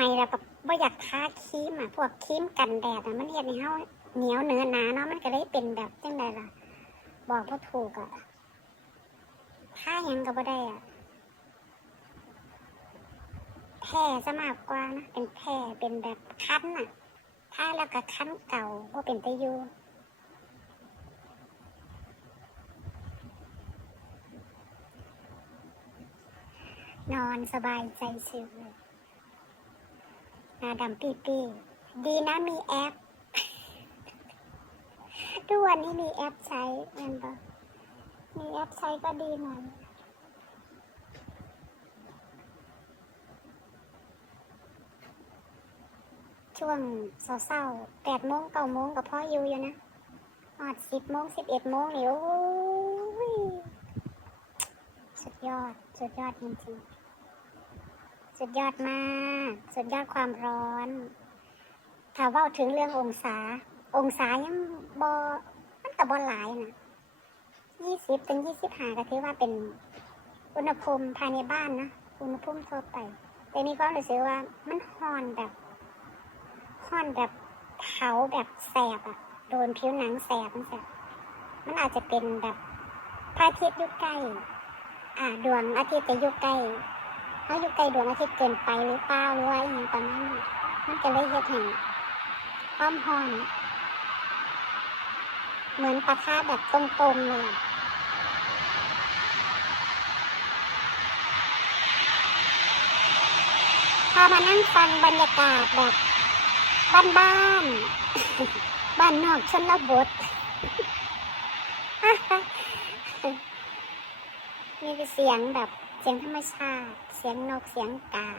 ม่แล้วก็บ่อยากทาครีมอะพวกครีมกันแดดอะมันเฮ็ดให้เฮาเหนียวเนื้อหนาเนาะมันก็เลยเป็นแบบจังไดล่ะ บอกบ่ถูกอะทาหยังก็บ่ได้อะแพ้ซะมากกว่านะเป็นแพ้เป็นแบบคันอะทาแล้วก็คันเก่าบ่เป็นตะอยู่นอนสบายใจชิว หน้าดำปีปีดีนะมีแอป ทุกวันนี้มีแอปใช้เงินปะมีแอปใช้ก็ดีหน่อยช่วงเศร้าๆแปดโมงเก้าโมงกับพ่ออยู่อยู่นะออดสิบโมงสิบเอ็ดโมงนี่โอ้ยสุดยอด สุดยอดจริงๆ สุดยอดมาก สุดยอดความร้อน ถ้าว่าถึงเรื่ององศา องศายังบอมันกับบอหลายนะยี่สิบเป็นยี่สิบห้าก็ถือว่าเป็นอุณหภูมิภายในบ้านนะอุณหภูมิทั่วไป แต่มีความรู้สึกว่ามันฮอนแบบฮอนแบบเผาแบบแสบอะโดนผิวหนังแสบมันแสบมันอาจจะเป็นแบบพระอาทิตย์ยู่ใกล้ อ่าดวงอาทิตย์จะยู่ใกล้ เขาอยู่ใกล้ดวงอาทิตย์เกินไปหรือเปล่าหรือว่าอย่างประมาณนี้มันจะเลยเฮ็ดให้ความร้อนเหมือนปะทะแบบตรงๆเลยพามานั่งฟังบรรยากาศแบบบ้านๆบ้านนอกชนบท มีแต่เสียงแบบเสียงธรรมชาติ เสียงนกเสียงกา